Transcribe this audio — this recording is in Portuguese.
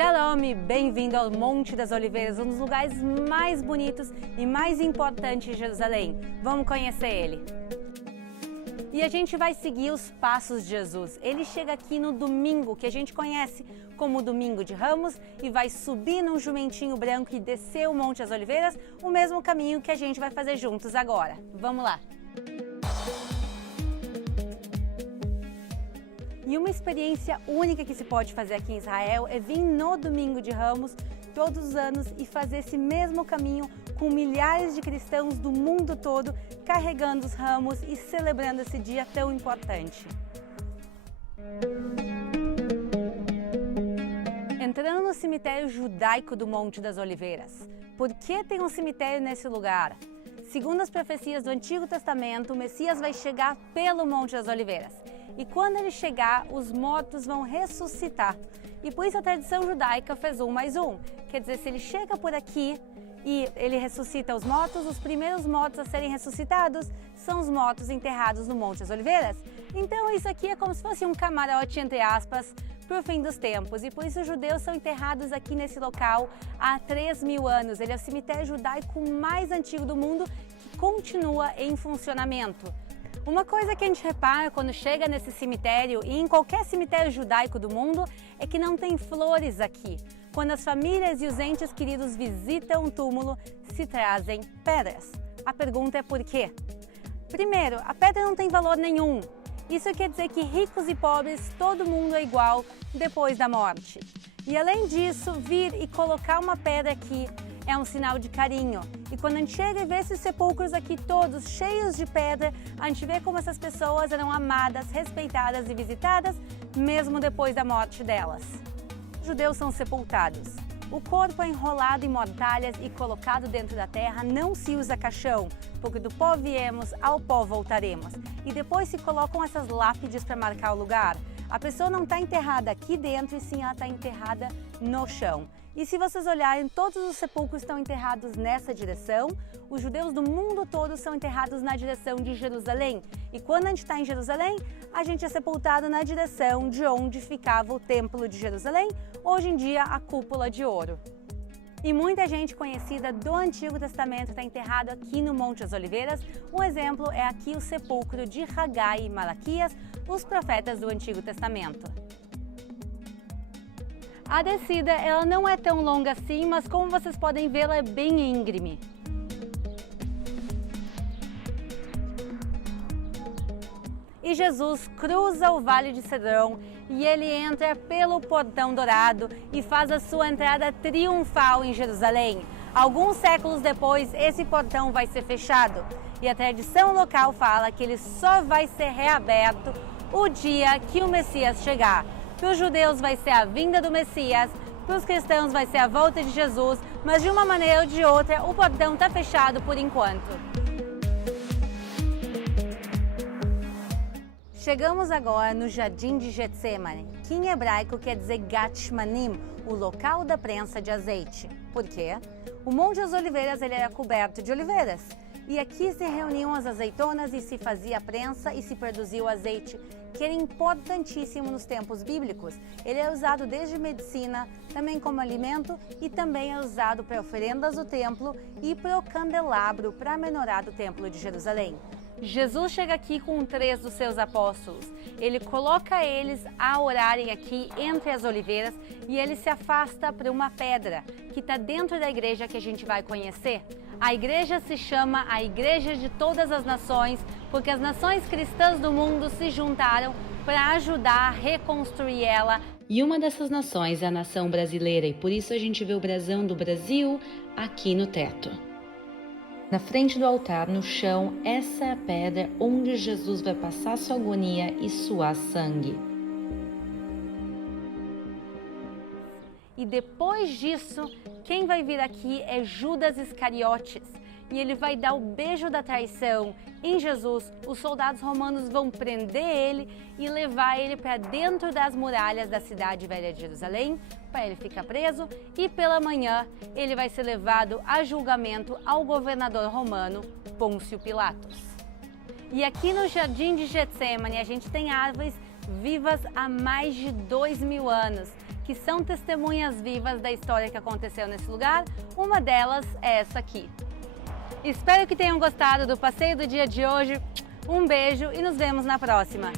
Shalom e bem-vindo ao Monte das Oliveiras, um dos lugares mais bonitos e mais importantes de Jerusalém. Vamos conhecer ele. E a gente vai seguir os passos de Jesus. Ele chega aqui no domingo, que a gente conhece como Domingo de Ramos, e vai subir num jumentinho branco e descer o Monte das Oliveiras, o mesmo caminho que a gente vai fazer juntos agora. Vamos lá! E uma experiência única que se pode fazer aqui em Israel é vir no Domingo de Ramos todos os anos e fazer esse mesmo caminho com milhares de cristãos do mundo todo carregando os ramos e celebrando esse dia tão importante. Entrando no cemitério judaico do Monte das Oliveiras. Por que tem um cemitério nesse lugar? Segundo as profecias do Antigo Testamento, o Messias vai chegar pelo Monte das Oliveiras. E quando ele chegar, os mortos vão ressuscitar. E por isso a tradição judaica fez 1 mais 1. Quer dizer, se ele chega por aqui e ele ressuscita os mortos, os primeiros mortos a serem ressuscitados são os mortos enterrados no Monte das Oliveiras. Então isso aqui é como se fosse um camarote, entre aspas, para o fim dos tempos. E por isso os judeus são enterrados aqui nesse local há 3.000 anos. Ele é o cemitério judaico mais antigo do mundo que continua em funcionamento. Uma coisa que a gente repara quando chega nesse cemitério e em qualquer cemitério judaico do mundo é que não tem flores aqui. Quando as famílias e os entes queridos visitam o túmulo, se trazem pedras. A pergunta é por quê? Primeiro, a pedra não tem valor nenhum. Isso quer dizer que ricos e pobres, todo mundo é igual depois da morte. E além disso, vir e colocar uma pedra aqui é um sinal de carinho. E quando a gente chega e vê esses sepulcros aqui todos cheios de pedra, a gente vê como essas pessoas eram amadas, respeitadas e visitadas, mesmo depois da morte delas. Os judeus são sepultados. O corpo é enrolado em mortalhas e colocado dentro da terra, não se usa caixão, porque do pó viemos, ao pó voltaremos. E depois se colocam essas lápides para marcar o lugar. A pessoa não está enterrada aqui dentro, e sim ela está enterrada no chão. E se vocês olharem, todos os sepulcros estão enterrados nessa direção. Os judeus do mundo todo são enterrados na direção de Jerusalém. E quando a gente está em Jerusalém, a gente é sepultado na direção de onde ficava o Templo de Jerusalém, hoje em dia a Cúpula de Ouro. E muita gente conhecida do Antigo Testamento está enterrado aqui no Monte das Oliveiras. Um exemplo é aqui o sepulcro de Hagai e Malaquias, os profetas do Antigo Testamento. A descida ela não é tão longa assim, mas como vocês podem ver, ela é bem íngreme. E Jesus cruza o Vale de Cedrão e ele entra pelo Portão Dourado e faz a sua entrada triunfal em Jerusalém. Alguns séculos depois, esse portão vai ser fechado e a tradição local fala que ele só vai ser reaberto o dia que o Messias chegar. Para os judeus vai ser a vinda do Messias, para os cristãos vai ser a volta de Jesus, mas de uma maneira ou de outra o portão está fechado por enquanto. Chegamos agora no Jardim de Getsemane, que em hebraico quer dizer Gat Shmanim, o local da prensa de azeite. Por quê? O Monte das Oliveiras ele era coberto de oliveiras. E aqui se reuniam as azeitonas e se fazia a prensa e se produzia o azeite, que era importantíssimo nos tempos bíblicos. Ele é usado desde medicina, também como alimento e também é usado para oferendas do templo e para o candelabro, para a menorá do templo de Jerusalém. Jesus chega aqui com 3 dos seus apóstolos. Ele coloca eles a orarem aqui entre as oliveiras e ele se afasta para uma pedra que está dentro da igreja que a gente vai conhecer. A igreja se chama a Igreja de Todas as Nações, porque as nações cristãs do mundo se juntaram para ajudar a reconstruir ela. E uma dessas nações é a nação brasileira, e por isso a gente vê o brasão do Brasil aqui no teto. Na frente do altar, no chão, essa é a pedra onde Jesus vai passar sua agonia e suar sangue. E depois disso, quem vai vir aqui é Judas Iscariotes. E ele vai dar o beijo da traição em Jesus. Os soldados romanos vão prender ele e levar ele para dentro das muralhas da cidade velha de Jerusalém, para ele ficar preso. E pela manhã, ele vai ser levado a julgamento ao governador romano, Pôncio Pilatos. E aqui no Jardim de Getsemane, a gente tem árvores vivas há mais de 2.000 anos. que são testemunhas vivas da história que aconteceu nesse lugar. Uma delas é essa aqui. Espero que tenham gostado do passeio do dia de hoje. Um beijo e nos vemos na próxima!